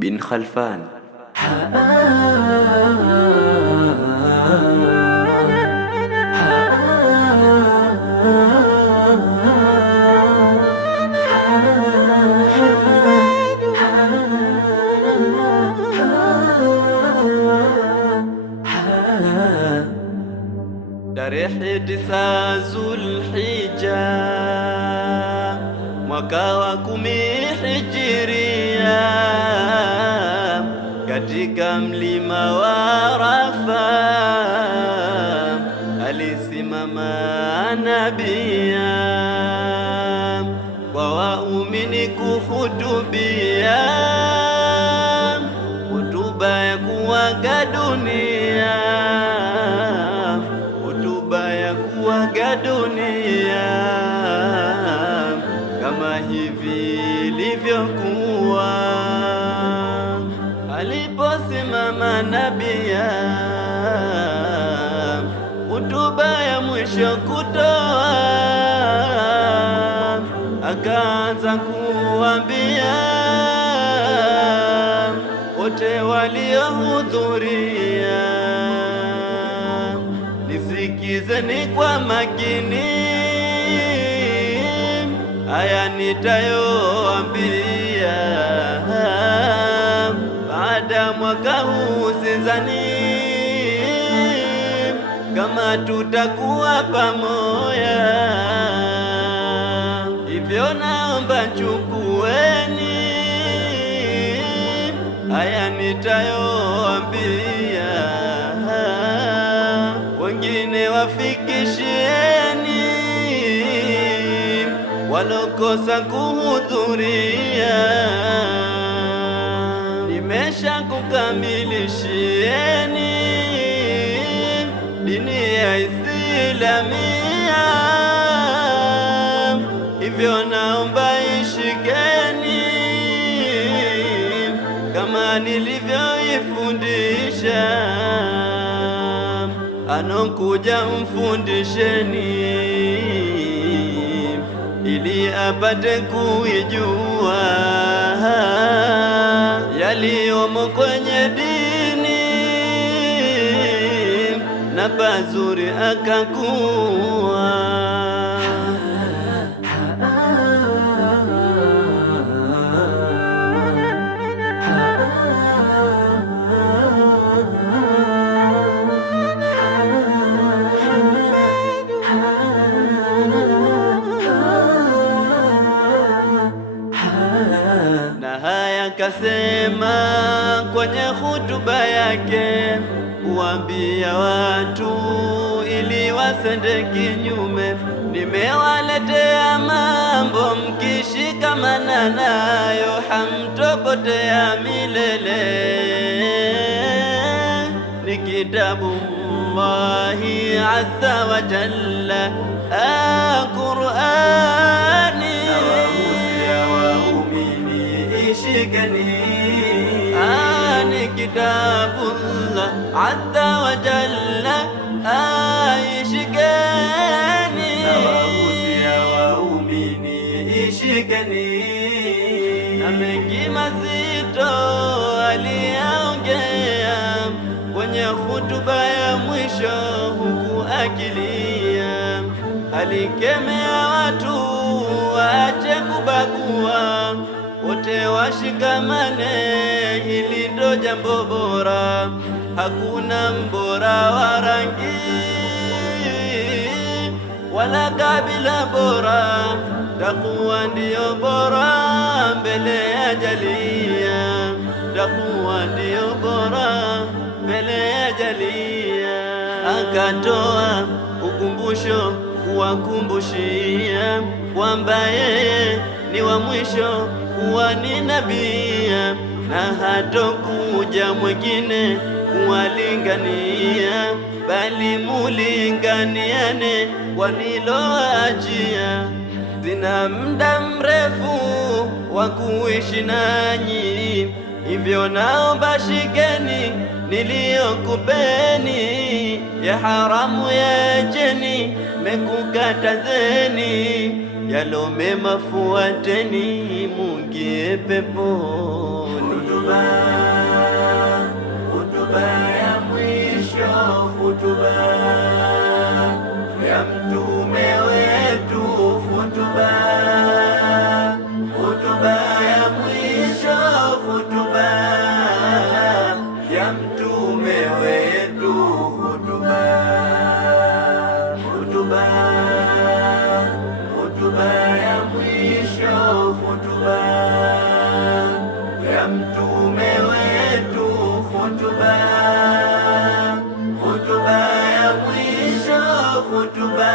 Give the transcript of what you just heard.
bin Khalfan. Tarehe 9 Zulhijja mwaka wa 10 Hijiria, katika mlima wa Arafa alisimama nabia kwa waumini kuhutubia, hutuba ya kuaga dunia, kuaga dunia kama hivi ilivyokuwa. Aliposimama nabia hutuba ya mwisho kutoa, akaanza kuambia wote waliohudhuria, nisikizeni kwa makini haya nitayoambia. Baada mwaka huu sidhani kama tutakuwa pamoja, hivyo naomba chukueni haya nitayoambia, wengine wafikishieni walokosa kuhudhuria. Nimesha kukamilishieni dini ya Islamia, hivyo naomba ishikeni kama nilivyoifundisha. Anokuja mfundisheni ili apate kuijua yaliyomo kwenye dini, na pazuri akakuwa. Kasema kwenye hutuba yake kuambia watu ili wasende kinyume, nimewaletea mambo mkishikamana nayo hamtopotea milele. Ni kitabu Allahi azza wa jalla, Qur'ani, ni kitabullah azza wa jalla, ishikeni, nawahusia waumini ishikeni. Na mengi mazito aliyaongea kwenye hutuba ya mwisho, huku akilia, alikemea watu waache kubagua, wote washikamane, hili ndo jambo bora, hakuna mbora wa rangi wala kabila bora, takuwa ndiyo bora mbele ya jalia, takuwa ndiyo bora mbele ya jalia. Akatoa ukumbusho kuwakumbushia kwamba yeye ni wa mwisho kuwa ni nabia, na hatokuja mwingine kuwalingania, bali mulinganiane waniloachia. Sina muda mrefu wa kuishi nanyi, hivyo naomba shikeni niliyokupeni, ya haramu ya jeni mekukatazeni, yalo mema fuateni, muingie peponi. Hutuba ya mwisho, hutuba ya mtume wetu, hutuba ya mwisho, hutuba ya mtume wetu, hutuba ya mwisho, hutuba ya mtume wetu, hutuba ya mwisho, hutuba